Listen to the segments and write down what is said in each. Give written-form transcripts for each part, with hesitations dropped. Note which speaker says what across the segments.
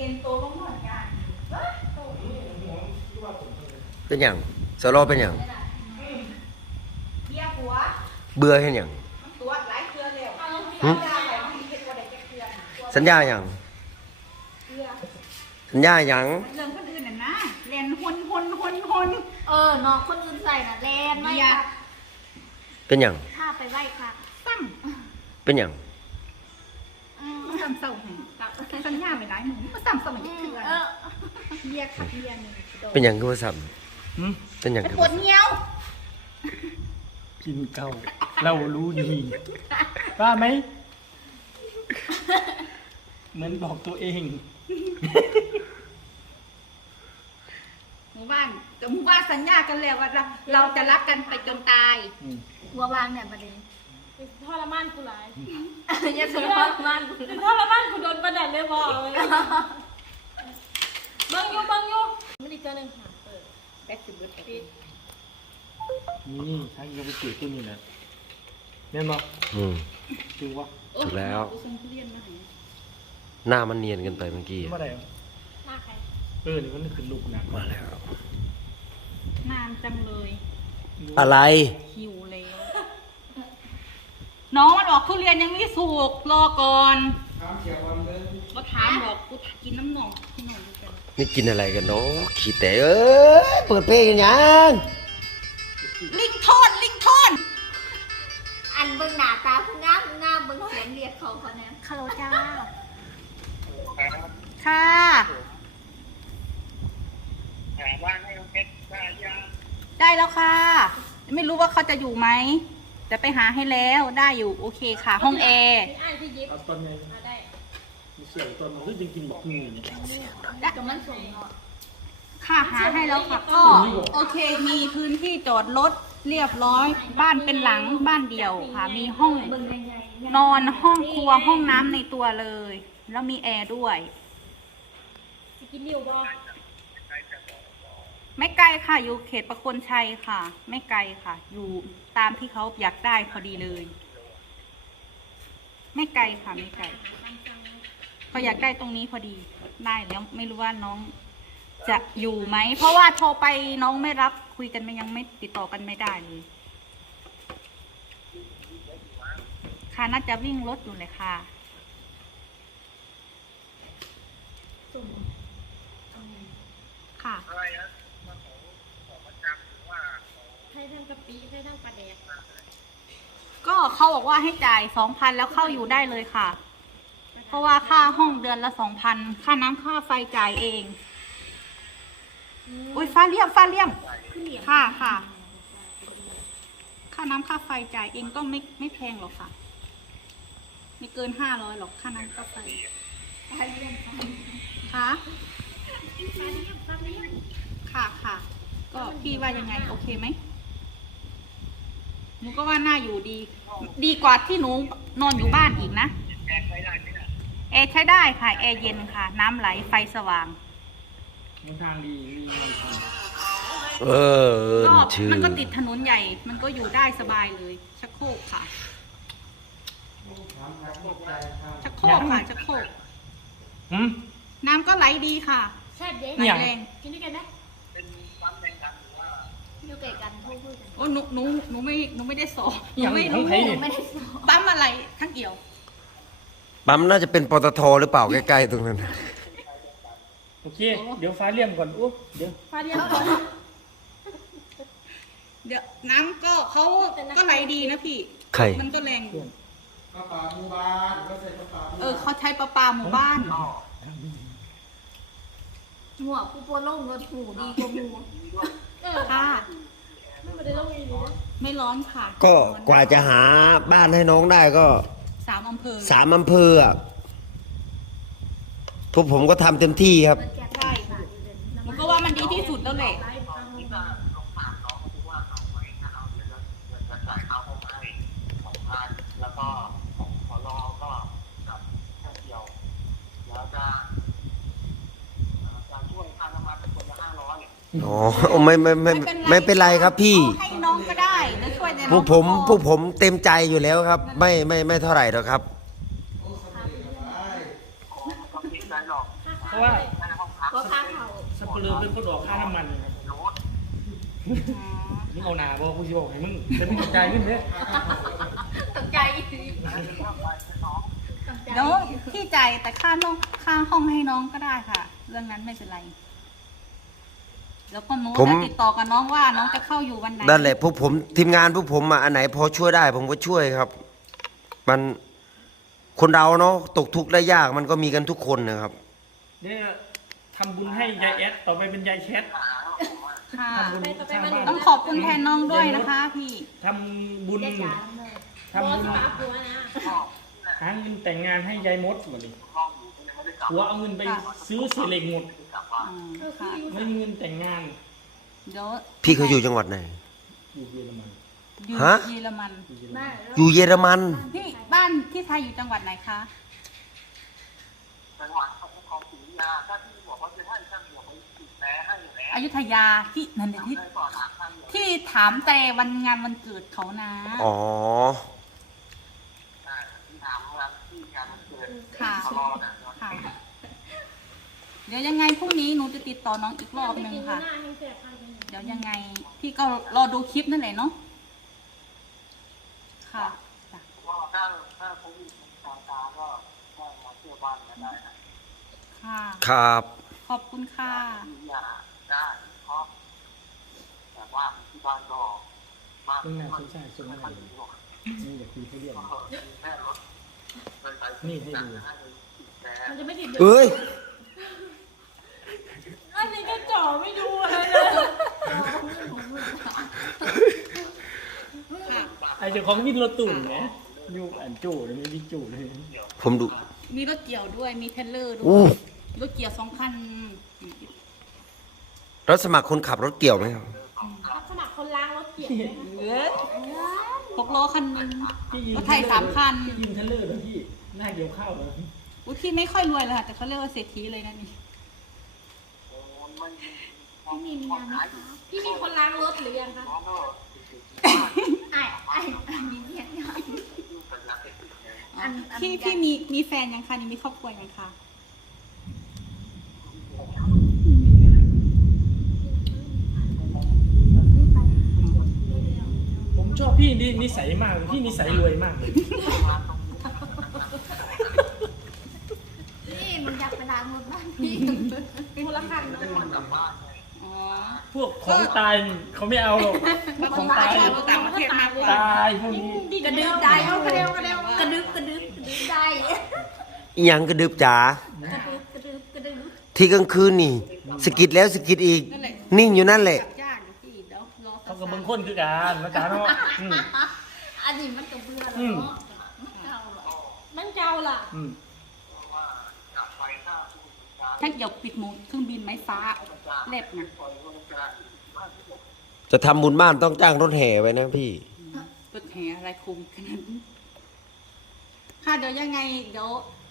Speaker 1: นโตลงหน่อยกัน
Speaker 2: เป็นอย่างสโลเป็นอย่าง
Speaker 1: เบี้ยหัว
Speaker 2: เบื่อเห็นอย่าง
Speaker 1: ตัวหลายเครือเร็ว
Speaker 2: สัญญาอย่างสัญญาอย่าง
Speaker 1: เรื่องคนอื่นน่ะนะเล่นฮน
Speaker 3: น้องคนอื่นใส่น่ะแลนไม่ค่ะ
Speaker 2: เป็นอย่าง
Speaker 3: ถ้าไปไหว้ค่ะ
Speaker 1: ซ้
Speaker 2: เป็นอย่าง
Speaker 1: ำซ้ำเศร้าสัญญาไม่ได้หนูก็ซ้ำสมัยเครือเบี้ยขัดเบี้ยหนึ่ง
Speaker 2: เป็นอย่างคือว่าซ้ำเป็นอย่างคือ
Speaker 1: ปวดเงี้ยว
Speaker 4: กินเก่าเรารู้ดีว่าไหมเหมือนบอกตัวเอง
Speaker 1: หมู่บ้านกับหมู่บ้านสัญญากันแล้วว่าเราจะรักกันไปจนตาย
Speaker 3: หัววางเนี่ยประเด็น
Speaker 5: ทรมานกูหลาย
Speaker 3: อย่าทรมาน
Speaker 5: กูโดนประเด็นเลยบอกบังยูไม่ได้เจอหนึ่งค่ะ
Speaker 1: แบ็คสิบเบิร์ดปิด
Speaker 4: นี่ถ้ายังไปจุดตัวนี้นะเนี่ยบอกจริงวะ
Speaker 2: ถูกแล้วหน้ามันเนียนกันไปเมื่อกี้
Speaker 4: มาแล้ว
Speaker 5: หน้าใคร
Speaker 4: นี่มันคือลูกหนัก
Speaker 2: มาแล้ว
Speaker 1: นานจังเลย
Speaker 2: อะไร
Speaker 1: หิวแล้วน้องมันบอกทุเรียนยังไม่สุกรอก่อนมาถามบอกกูกินน้ำหนองที่หนองดูกัน
Speaker 2: นี่กินอะไรกันเนาะขี้แต่เปิดเพลงกันยัง
Speaker 1: ลิงโทน
Speaker 3: อันเบิ่งหน้าตาผู้งามเบิ่งเสียงเรียกเขาแนมคาโลจ้า
Speaker 1: ค่ะได้แล้วค่ะไม่รู้ว่าเขาจะอยู่ไหมแต่ไปหาให้แล้วได้อยู่โอเคค่ะห้องแอร์
Speaker 4: เอาต้นไงได้มีเสียงต้นมันก็ยังกินบอกงูเนี่ย
Speaker 3: ได้กับมันส่งเนาะ
Speaker 1: ค่ะหาให้แล้วค่ะก็โอเคมีพื้นที่จอดรถเรียบร้อยบ้านเป็นหลังบ้านเดี่ยวค่ะมีห้องนอนห้องครัวห้องน้ำในตัวเลยแล้วมีแอร์ด้วย
Speaker 5: กินเรียวบ่
Speaker 1: ไม่ไกลค่ะอยู่เขตประโคนชัยค่ะไม่ไกลค่ะอยู่ตามที่เขาอยากได้พอดีเลยไม่ไกลค่ะไม่ไกลเขาอยากได้ตรงนี้พอดีได้แล้วไม่รู้ว่าน้องจะอยู่ไหมเพราะว่าโทรไปน้องไม่รับคุยกันยังไม่ติดต่อกันไม่ได้เลยค่ะน่าจะวิ่งรถอยู่เลยค่ะค่ะ
Speaker 5: ให้ท่านกะปิให้ท่านปลาแดก
Speaker 1: ก็เขาบอกว่าให้จ่าย 2,000 แล้วเข้าอยู่ได้เลยค่ะเพราะว่าค่าห้องเดือนละ 2,000 ค่าน้ำค่าไฟจ่ายเองอุ้ยฟ้าเลี่ยมค่ะค่าน้ำค่าไฟจ่ายเองก็ไม่แพงหรอกค่ะไม่เกิน500หรอกค่าน้ำค่าไฟค่ะค่ะก็พี่ว่ายังไงโอเคไหมหนูก็ว่าน่าอยู่ดีกว่าที่หนูนอนอยู่บ้านอีกนะแอร์ใช้ได้ค่ะแอร์เย็นค่ะน้ำไหลไฟสว่าง
Speaker 4: ทางดีมีอะไรท
Speaker 1: ำมันก็ติดถนนใหญ่มันก็อยู่ได้สบายเลยชักโครกค่ะชักโครกน้ำก็ไหลดีค่ะ
Speaker 5: แซ่บเด้
Speaker 1: ไหลแรง
Speaker 5: กินด้วยกันได้
Speaker 3: อยู่เกะกันพูดกัน
Speaker 1: โอ้หนูไม่ได้สอบ
Speaker 4: ไม่รู้
Speaker 1: ปั๊มอะไรทั้งเกี่ยว
Speaker 2: ปั๊มน่าจะเป็นปตทหรือเปล่าใกล้ๆตรงนั้น
Speaker 4: โอเคเดี๋ยวฟ้าเลี่ยมก่อนเดี๋ยว
Speaker 5: ฟ้าเลี่ยมก่อน
Speaker 1: เดี๋ยวน้ำก็เขาก็ไหลดีนะพี่มันก็แรงอยู่
Speaker 6: ประปาหมู่บ้าน
Speaker 1: เขาใช้ประปาหมู่บ้าน
Speaker 3: หัวผู้โปรโล่งก็ถูดีกว่าหมู
Speaker 1: ค่ะ
Speaker 5: ไม่ได้ต้องมี
Speaker 1: ไม่ร้อนค่ะ
Speaker 2: ก็กว่าจะหาบ้านให้น้องได้ก็
Speaker 1: 3 อำเภอ
Speaker 2: พวกผมก็ทำเต็มที่ครับ
Speaker 1: ใช่มันก็ว่ามันดีที่สุดแล้วแหละ
Speaker 2: อ๋อไม่เป็นไรครับพี่
Speaker 1: ให้น้องก็ได้แล้วช่วยใน
Speaker 2: พวกผมเต็มใจอยู่แล้วครับไม่เท่าไหร่หรอกครับ
Speaker 4: คราะว่า
Speaker 3: เพราะค่าเขา
Speaker 4: สับเปลือเป็นคนออกค่าน้ำมันครับ
Speaker 1: อ๋อ
Speaker 4: มึงเอาหนาบอกกูจะบอกให้มึงแต่มึงจ่ายเงินเนี่ย
Speaker 3: ตกใจตกใจ
Speaker 1: เดี๋ยวพี่จ่ายแต่ค่าห้องให้น้องก็ได้ค่ะ เรื่องนั้นไม่เป็นไรแล้วก็น้องจะติดต่อกับน้องว่าน้องจะเข้าอยู่วันไหน
Speaker 2: นั่นแหละพวกผมทีมงานพวกผมอ่ะอันไหนพอช่วยได้ผมก็ช่วยครับ มันคนเราเนาะตกทุกข์ได้ยากมันก็มีกันทุกคนนะครับ
Speaker 4: เนี่ยทำบุญให้ยายแอดต่อไปเป็นยายแชท
Speaker 1: ค่ะ
Speaker 4: ทำบุญสร้างบ้าน
Speaker 1: ต้องขอบคุณแทนน้องด้วยนะคะ พี่
Speaker 4: ทำบุญ
Speaker 3: ได้จ๋าเลย
Speaker 4: ทำบุญ
Speaker 5: ป้าปัวนะ
Speaker 4: หาเงินแต่งงานให้ยายมดหมดเลยหัวเอาเงินไปซื้อเสเหล็กหมด
Speaker 1: ค่ะ
Speaker 4: ไม่มีเงินแต่งงาน
Speaker 1: เดี๋ยว
Speaker 2: พี่เขาอยู่จังหวัดไหน
Speaker 4: อยู่เยอรมัน
Speaker 1: อยู่
Speaker 2: ฮะ
Speaker 1: เยอรมัน
Speaker 3: มา
Speaker 2: อยู่เยอรมัน
Speaker 1: พี่บ้านที่ไทยอยู่จังหวัดไหนคะอยุธยาที่นั่นเองที่ถามแต่วันงานวันเกิดเขานะ
Speaker 2: อ๋อ
Speaker 1: ค่ะค่ะ เดี๋ยวยังไงพรุ่งนี้หนูจะติดต่อน้องอีกรอบหนึ่งค่ะ
Speaker 5: หน้าให้เสียพันกัน
Speaker 1: เดี๋ยวยังไงพี่ก็รอดูคลิปนั่นแหละเนาะค่ะจ้ะค่ะ
Speaker 2: ครับ
Speaker 1: ขอบคุณค่ะ
Speaker 4: มึงน่าสงสารส่งมาเลยนี่อย่าคุยเขาเรื่องนี่ให้ดู
Speaker 5: มันจะไม่ติด
Speaker 2: เอ้ย
Speaker 5: อันนี้ก็จ่อไม่ดูอะไรเลย
Speaker 4: ไอ้เจ้าของวินรถตุ่นนะยูอันจูเลยไม่มีจูเลย
Speaker 2: ผมดู
Speaker 1: มีรถเกี่ยวด้วยมีเทรลเลอร์ด้ว
Speaker 2: อู้
Speaker 1: ยรถเกี่ยว2 คัน
Speaker 2: รับสมัครคนขับรถเกี่ยวไหมครับ
Speaker 5: รับสมัครคนล้างรถเกียร์
Speaker 1: เหลือ6 ล้อคันหนึง
Speaker 4: พี่ยิ
Speaker 1: รถไทย3 คัน
Speaker 4: พี่ยินเทเลอร์แล้วพี่หน้าเกี่ยวข้าวเลย
Speaker 1: อุ้ยพี่ไม่ค่อยรวยเลยค่ะแต่เขาเรียกว่าเศรษฐีเลยนะนี่
Speaker 3: พี่มีเมียไหมคะ
Speaker 5: พี่มีคนล้างรถหรือยังคะ
Speaker 3: ไอ้มีเมียยัง
Speaker 1: พี่มีแฟนยังคะนี่มีครอบครัวยังคะ
Speaker 4: ผมชอบพี่นิสัยมากเลยพี่นิสัยรวยมากเลย
Speaker 3: นี่มึงอยากไปล้างรถบ้านพี่
Speaker 5: มูลค่าเนาะ
Speaker 1: อ๋อ
Speaker 4: พวกของตายเขาไม่เอาหรอกพวกของตาย
Speaker 1: ต่างประเทศมากกว่า
Speaker 4: ตายพวกนี้
Speaker 3: กระดึ๊บได้กระดึ๊บกระดึ๊บกระดึ๊บกระดึ๊บได้
Speaker 2: อีหยังกระดึบจ๋าก
Speaker 3: ระดึ๊บกระดึ๊บกระดึ๊บ
Speaker 2: ที่กลางคืนนี่สะกิดแล้วสะกิดอีก นิ่งอยู่นั่นแหละ
Speaker 1: ยากอยู่พี่เดี๋ยวรอ
Speaker 4: เขากับบางคนคือกันนะจ๊ะเนาะอืม
Speaker 3: อันนี้มันก็เบื่อแล้ว
Speaker 4: อืม
Speaker 3: เนาะเก่าหรอ
Speaker 5: มันเก่าล่ะ
Speaker 4: อืม
Speaker 1: ถ้าเกี่ยวปิดหมูเครื่องบินไม้ฟ้าเล็บนะ
Speaker 2: จะทำบุญบ้านต้องจ้างรถแห่ไว้นะพี่
Speaker 1: รถแห่อะไรคุมขนาดนี้ค่ะเดี๋ยวยังไงเดี๋ยว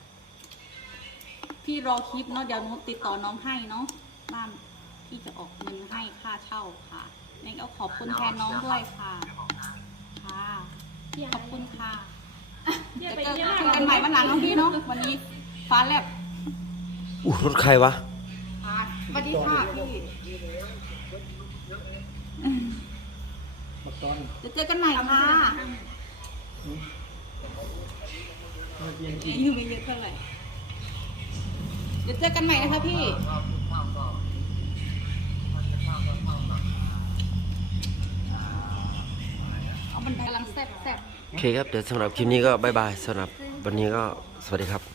Speaker 1: พี่รอคลิปเนาะเดี๋ยวหนูติดต่อน้องให้เนาะบ้านพี่จะออกเงินให้ค่าเช่าค่ะยังไงก็ขอบคุณแทนน้องด้วยค่ะ ค่ะ ขอบคุณค่ะ
Speaker 5: เรีย
Speaker 1: จะ
Speaker 5: กไป
Speaker 1: เจอ
Speaker 5: เรียก
Speaker 1: กันใหม่วันหลังน้องพี่เนาะวันนี้ฟ้าแลบ
Speaker 2: อู้รถใครวะ
Speaker 1: ค่ะสวัสดีค่ะพี่
Speaker 4: มาตอน
Speaker 1: จะเจอกันใหม่ค่ะ
Speaker 4: มาเรียนกิน
Speaker 1: อายุไม่เยอะเท่าไหร่เดี๋ยวเจอกันใหม่นะคะพี่เอาบันไดกำลังแซ่บ
Speaker 2: โอเคครับ เดี๋ยวสำหรับคลิปนี้ก็บายบายสำหรับวันนี้ก็สวัสดีครับ